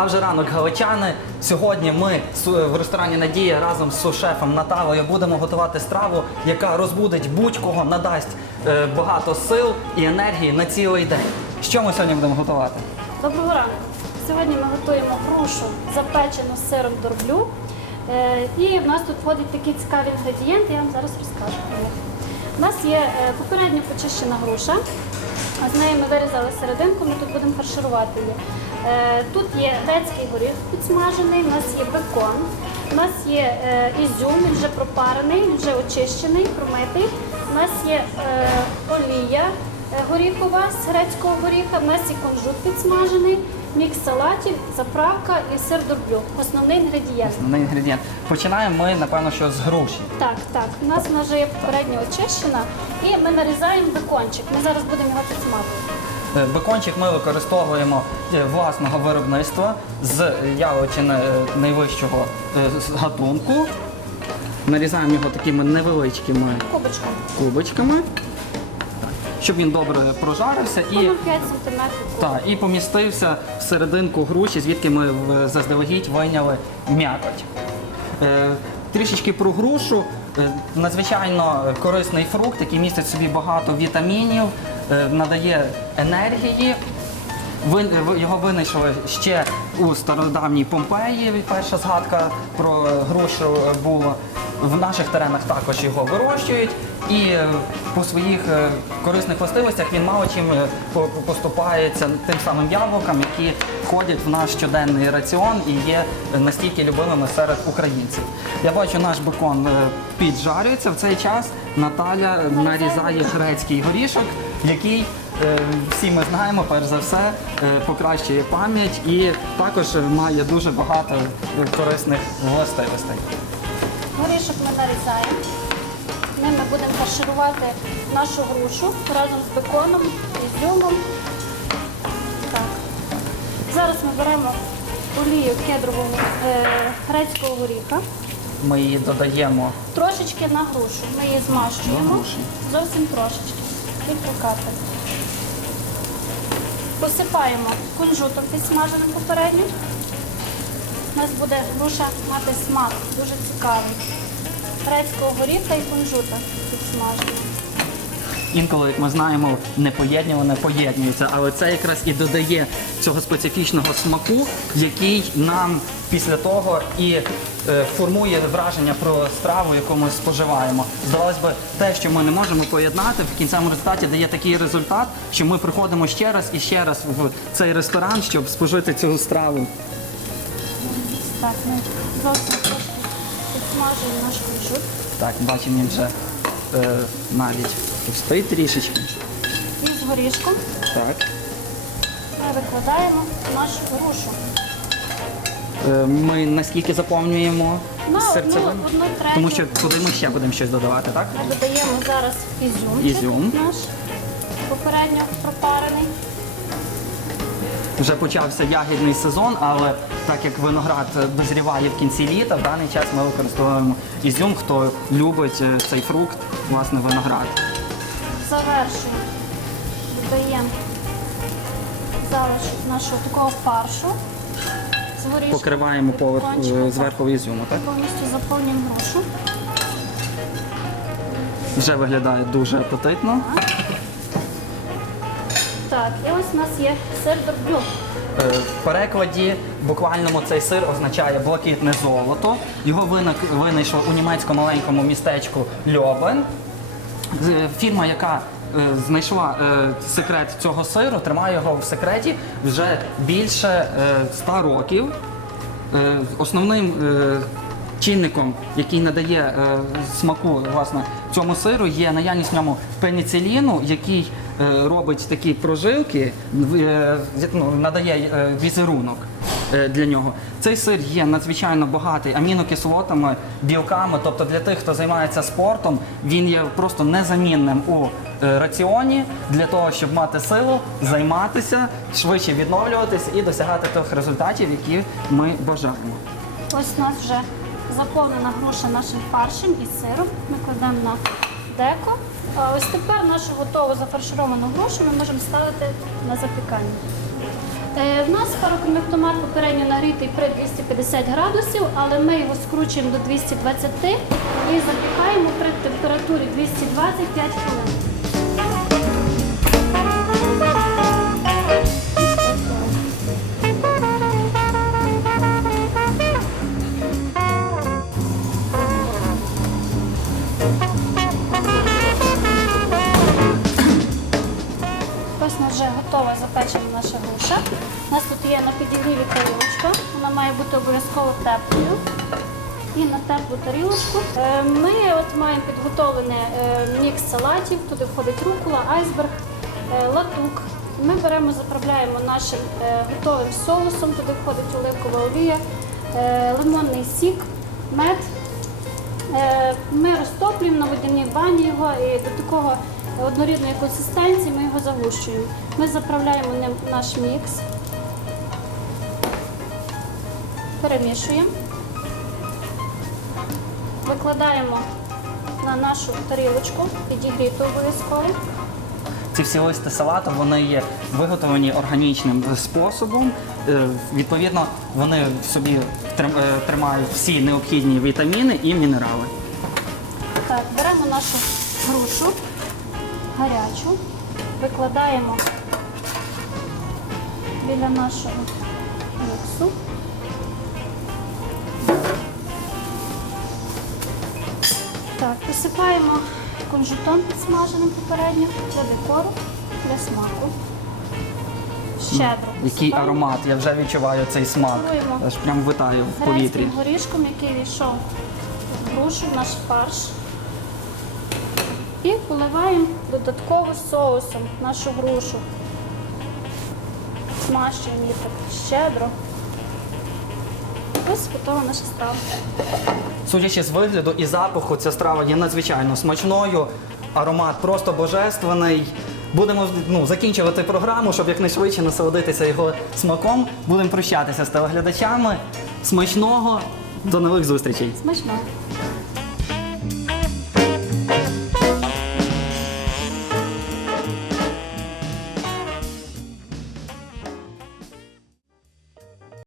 А вже ранок галичани. Сьогодні ми в ресторані Надія разом з сушефом Наталою будемо готувати страву, яка розбудить будь-кого, надасть е, багато сил і енергії на цілий день. Що ми сьогодні будемо готувати? Доброго ранку. Сьогодні ми готуємо грушу запечену з сиром дорблю. Е, І в нас тут входять такі цікаві інгредієнти, я вам зараз розкажу. У нас є е, попередньо почищена груша, з неї ми вирізали серединку, ми тут будемо фарширувати її. Е, Тут є грецький горіх підсмажений, у нас є бекон, у нас є е, ізюм, він вже пропарений, він вже очищений, промитий. У нас є е, олія горіхова з грецького горіха, є кунжут підсмажений, мікс салатів, заправка і сир дорблю. Основний інгредієнт. Основний інгредієнт. Починаємо ми, напевно, що з груші. Так, так. У нас вона вже є попередньо очищена і ми нарізаємо бекончик. Ми зараз будемо його підсмажувати. Е, Бекончик ми використовуємо е, власного виробництва з яловичини е, найвищого е, гатунку. Нарізаємо його такими невеличкими Кубочком. кубочками, щоб він добре прожарився і, 0,5 см. та, і помістився в серединку груші, звідки ми в- заздалегідь вийняли м'якоть. Е, Трішечки про грушу. Е, Надзвичайно корисний фрукт, який містить в собі багато вітамінів, е, надає енергії. Ви- ви- Його винайшли ще у стародавній Помпеї. Перша згадка про грушу була. В наших теренах також його вирощують, і е, по своїх е, корисних властивостях він мало чим е, по- по- поступається тим самим яблукам, які входять в наш щоденний раціон і є настільки любимими серед українців. Я бачу, наш бекон піджарюється. В цей час Наталя нарізає грецький горішок, який Всі ми знаємо, перш за все, покращує пам'ять і також має дуже багато корисних властивостей. Горішок ми нарізаємо. Ним ми будемо фарширувати нашу грушу разом з беконом, ізюмом. Так. Зараз ми беремо олію кедрового е, грецького горіха. Ми її додаємо Трошечки на грушу. Ми її змащуємо. Зовсім трошечки. Кілька капель. Посипаємо кунжутом підсмаженим попередньо. У нас буде груша мати смак, дуже цікавий. Грецького горіха і кунжута підсмаженого. інколи, як ми знаємо, не поєднюване поєднується, але це якраз і додає цього специфічного смаку, який нам після того і е, формує враження про страву, яку ми споживаємо. Здавалось би, те, що ми не можемо поєднати, в кінцевому результаті дає такий результат, що ми приходимо ще раз і ще раз в цей ресторан, щоб спожити цю страву. Так, ми зовсім трошки підсмажуємо наш кунжут. Так, бачимо, він вже е, навіть пустий трішечки. І з горішком Так. ми викладаємо нашу грушу. Е, Ми наскільки заповнюємо На серцевину? одну- одну третю. Тому що туди ми ще будемо щось додавати, так? Ми додаємо зараз ізюмчик Ізюм. наш попередньо пропарений. Вже почався ягідний сезон, але так як виноград дозріває в кінці літа, в даний час ми використовуємо ізюм, хто любить е, цей фрукт, власне, виноград. Завершуємо. Додаємо залишок нашого такого фаршу. З горішком. Покриваємо поверх е, Кончиком, зверху ізюму, так? Повністю заповнюємо грушу. Вже виглядає дуже апетитно. Так, і ось у нас є сир дорблю. Е, В перекладі буквальному цей сир означає блакитне золото. Його виник- винайшло у німецькому маленькому містечку Льобен. З- Фірма, яка е, знайшла е, секрет цього сиру, тримає його в секреті вже більше е, 100 років. Е, Основним е, чинником, який надає е, смаку цьому сиру, є наявність в ньому пеніциліну, який е, робить такі прожилки, е, ну, надає е, візерунок е, для нього. Цей сир є надзвичайно багатий амінокислотами, білками. Тобто для тих, хто займається спортом, він є просто незамінним у е, раціоні для того, щоб мати силу, займатися, швидше відновлюватись і досягати тих результатів, які ми бажаємо. Ось у нас вже заповнена груша нашим фаршем і сиром. Ми кладемо на деко. Ось тепер нашу готову зафаршировану грушу ми можемо ставити на запікання. Е, В нас пароконвектомат попередньо нагрітий при 250 градусів, але ми його скручуємо до 220 і запікаємо при температурі 225 хвилин. Вже готова запечена наша груша. У нас тут є на підігріві тарілочка. Вона має бути обов'язково теплою. І на теплу тарілочку е, ми от маємо підготовлений е, мікс салатів. Туди входить рукола, айсберг, е, латук. Ми беремо, заправляємо нашим готовим соусом. Туди входить оливкова олія, лимонний сік, мед. Е, Ми розтоплюємо на водяній бані його і до такого однорідної консистенції ми його загущуємо. Ми заправляємо ним наш мікс, перемішуємо, викладаємо на нашу тарілочку, підігріту обов'язково. Ці всі листи салату вони є виготовлені органічним способом. Е, Відповідно, вони в собі е, тримають всі необхідні вітаміни і мінерали. Так, беремо нашу грушу гарячу, викладаємо біля нашого міксу. Так, посипаємо кунжутом підсмаженим попередньо для декору, для смаку. Щедро. Який посипаємо. аромат, я вже відчуваю цей смак. Спробуємо. Аж прям витаю в повітрі. грецьким горішком, який війшов в грушу, в наш фарш. І поливаємо додатково соусом нашу грушу. Смащуємо її так щедро. Ось готова наша страва. Судячи з вигляду і запаху, ця страва є надзвичайно смачною. Аромат просто божественний. Будемо ну, закінчувати програму, щоб якнайшвидше насолодитися його смаком. Будемо прощатися з телеглядачами. Смачного, до нових зустрічей! Смачно.